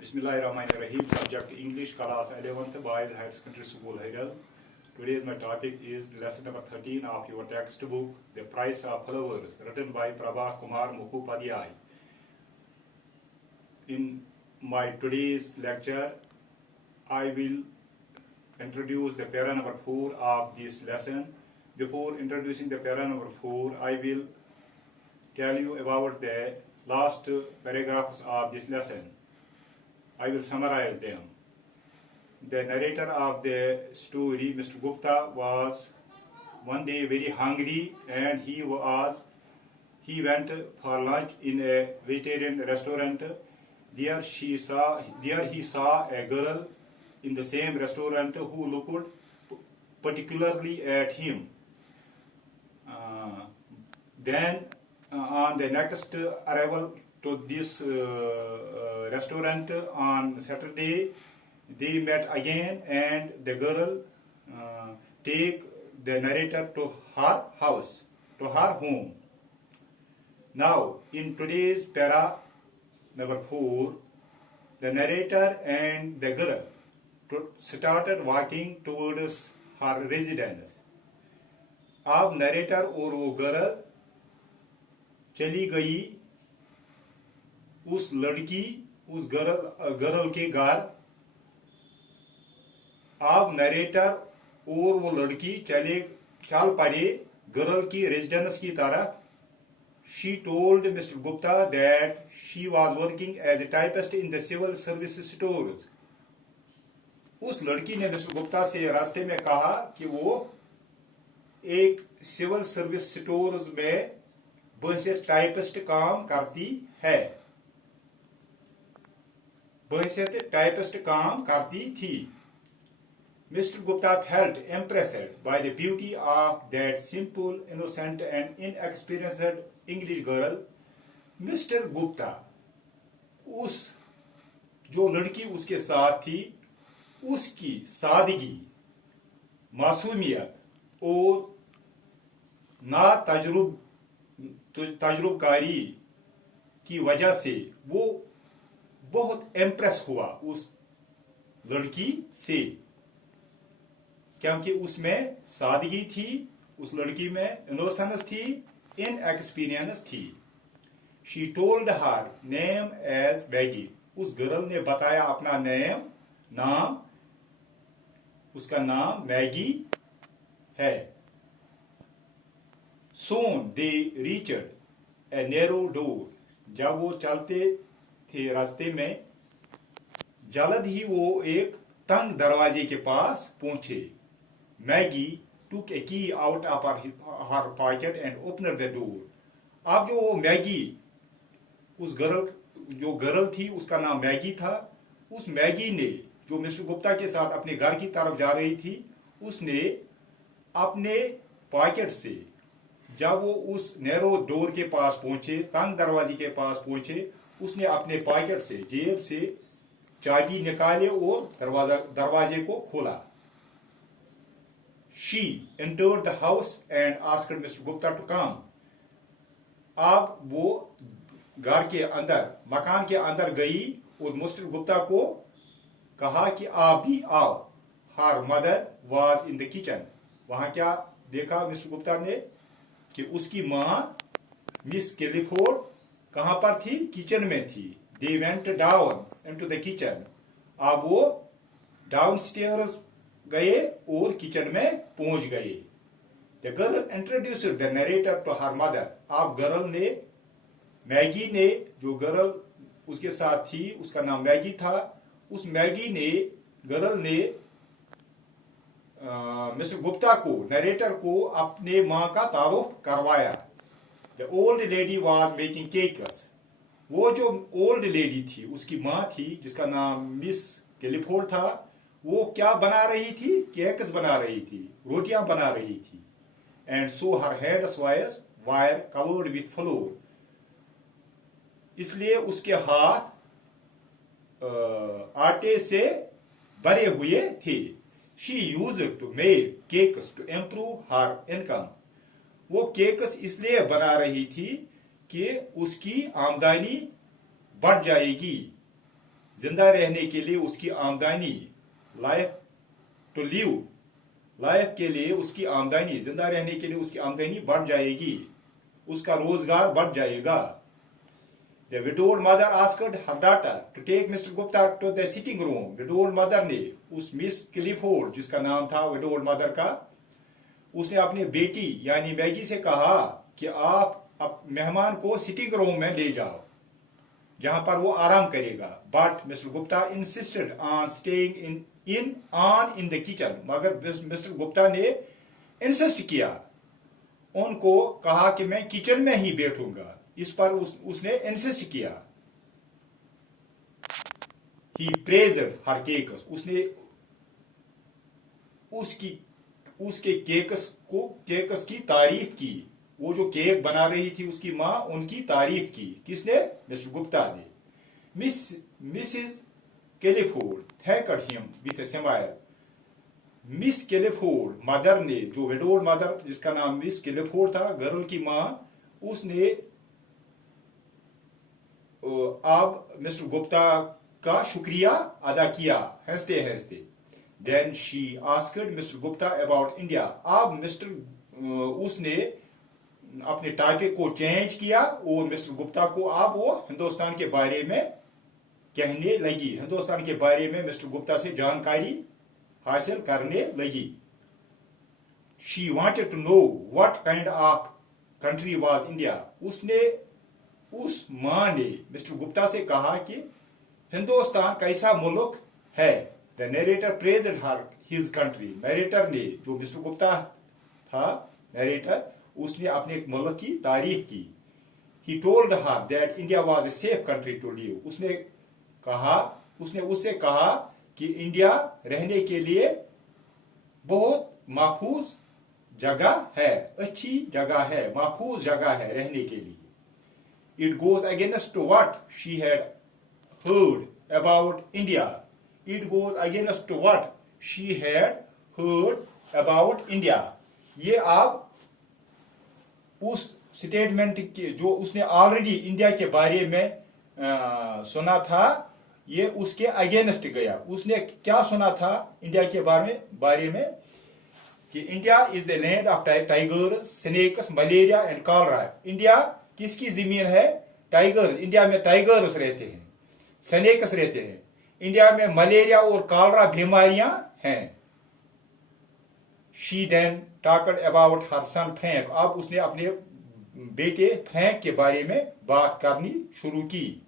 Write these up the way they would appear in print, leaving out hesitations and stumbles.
Bismillahirrahmanirrahim. Subject English, class 11th, Boys Higher Secondary School, Heidel. Today's my topic is lesson number 13 of your textbook, The Price of Flowers, written by Prabha Kumar Mukhopadhyay. In my today's lecture, I will introduce the para number 4 of this lesson. Before introducing the para number 4, I will tell you about the last paragraphs of this lesson. I will summarize them. The narrator of the story, Mr. Gupta, was one day very hungry, and he went for lunch in a vegetarian restaurant. There he saw a girl in the same restaurant who looked particularly at him. Then on the next arrival to this restaurant on Saturday, they met again, and the girl take the narrator to her house, to her home. Now, in today's para number 4, the narrator and the girl started walking towards her residence. अब narrator और वो girl चली गई उस girl के घर। अब narrator और वो लड़की चल पड़े गर्ल की रेजिडेंस की तरफ। She told Mr. Gupta that she was working as a typist in the civil service stores. उस लड़की ने मिस्टर गुप्ता से रास्ते में कहा कि वो एक सिविल सर्विस स्टोर्स में बहैसियत टाइपिस्ट काम करती है, बहैसियत टाइपिस्ट काम करती थी। Mr. Gupta felt impressed by the beauty of that simple, innocent and inexperienced English girl. Mr. Gupta, उस जो लड़की उसके साथ थी, उसकी सादगी, मासूमियत और ना तजुर्बकारी की वजह से वो बहुत इम्प्रेस हुआ उस लड़की से, क्योंकि उसमें सादगी थी, उस लड़की में इनोसेंस थी, इनएक्सपीरियंस थी। She told her name as Maggie. उस गर्ल ने बताया अपना नाम, उसका नाम मैगी है। Soon they reached a narrow door. जब वो चलते थे रास्ते में, जल्द ही वो एक तंग दरवाजे के पास पहुंचे। Maggi took a key out of her pocket and opened the door. अब जो वो मैगी, उस जो गर्ल थी उसका नाम मैगी था, उस मैगी ने जो मिस्टर गुप्ता के साथ अपने घर की तरफ जा रही थी, उसने अपने पॉकेट से, जब वो उस नैरो डोर के पास पहुंचे, तंग दरवाजे के पास पहुंचे, उसने अपने पॉकेट से, जेब से चाबी निकाले और दरवाजे को खोला। She entered the house and asked Mr. Gupta to come. अब वो घर के अंदर, मकान के अंदर गई और मिस्टर गुप्ता को कहा कि आप भी आओ। Her mother was in the kitchen. वहां क्या देखा मिस्टर गुप्ता ने कि उसकी माँ मिस कैलिफोर्ड कहां पर थी? किचन में थी। They went down into the kitchen. अब वो डाउनस्टेयर्स गए और किचन में पहुंच गए। The girl introduced the narrator to her mother. अब मैगी ने, जो गर्ल उसके साथ थी उसका नाम मैगी था, उस मैगी ने, गर्ल ने मिस्टर गुप्ता को, नरेटर को अपने माँ का तारुफ करवाया। The old lady was making cakes. वो जो ओल्ड लेडी थी, उसकी माँ थी जिसका नाम मिस कैलिफोर्ड था, वो क्या बना रही थी? केक्स बना रही थी, रोटियां बना रही थी। And so her hands were covered with flour. इसलिए उसके हाथ आटे से भरे हुए थे। She used to make cakes to improve her income. वो केक्स इसलिए बना रही थी कि उसकी आमदनी बढ़ जाएगी, जिंदा रहने के लिए उसकी आमदनी, लाइफ टू लिव, लाइफ के लिए उसकी आमदनी, जिंदा रहने के लिए उसकी आमदनी बढ़ जाएगी, उसका रोजगार बढ़ जाएगा। The widowed mother asked her daughter to take Mr. Gupta to the sitting room. Widowed mother ने उस मिस क्लिफोर्ड, जिसका नाम था widowed mother का, उसने अपनी बेटी यानी मैगी से कहा कि आप मेहमान को सिटिंग रूम में ले जाओ जहां पर वो आराम करेगा। But mister Gupta insisted on staying in the kitchen, मगर मिस्टर गुप्ता ने इंसिस्ट किया, उनको कहा कि मैं किचन में ही बैठूंगा। इस पर उसने इंसिस्ट किया। ही प्रेज्ड हर केक्स, उसने उसके केक्स की तारीफ की। वो जो केक बना रही थी उसकी माँ, उनकी तारीफ की। किसने? मिस्टर गुप्ता ने। Mrs Clifford thanked him with a smile. Miss Clifford mother ने, जो विडोड मदर जिसका नाम मिस कैलिफोर्ड था, गर्ल की माँ, उसने अब मिस्टर गुप्ता का शुक्रिया अदा किया हंसते हंसते। Then she asked mister Gupta about India. अब उसने अपने टॉपिक को चेंज किया और मिस्टर गुप्ता को अब वो हिंदुस्तान के बारे में कहने लगी। हिंदुस्तान के बारे में मिस्टर गुप्ता से जानकारी हासिल करने लगी। She wanted to know what kind of country was India. उस मां ने मिस्टर गुप्ता से कहा कि हिंदुस्तान कैसा मुल्क है। The narrator praised her his country. Narrator ने, जो मिस्टर गुप्ता था नरेटर, उसने अपने मुल्क की तारीफ की। He told her that India was a safe country to live. उसने उससे कहा कि इंडिया रहने के लिए बहुत महफूज जगह है, अच्छी जगह है, महफूज जगह है रहने के लिए। It goes against what she had heard about India. It goes against what she had heard about India. ये आप उस स्टेटमेंट के जो उसने ऑलरेडी इंडिया के बारे में सुना था, ये उसके अगेंस्ट गया। उसने क्या सुना था इंडिया के बारे में कि India is the land of tigers, snakes, malaria and cholera. India किसकी जमीन है? टाइगर्स। इंडिया में टाइगर्स रहते हैं, स्नेक्स रहते हैं। इंडिया में मलेरिया और कॉलरा बीमारियां हैं। She then talked about her son Frank. अब उसने अपने बेटे फ्रैंक के बारे में बात करनी शुरू की।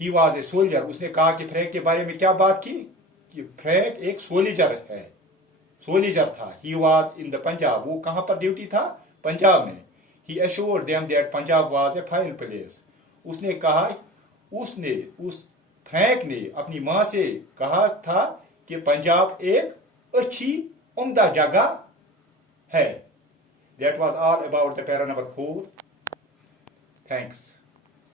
He was a soldier. उसने कहा कि फ्रैंक के बारे में क्या बात की कि फ्रैंक एक सोल्जर है, सोल्जर था। He was in the Punjab. वो कहां पर ड्यूटी था? पंजाब में। He assured them that Punjab was a fine place. उसने कहा, उस फ्रैंक ने अपनी मां से कहा था कि पंजाब एक अच्छी उम्दा जगह है। That was all about the para number 4. Thanks.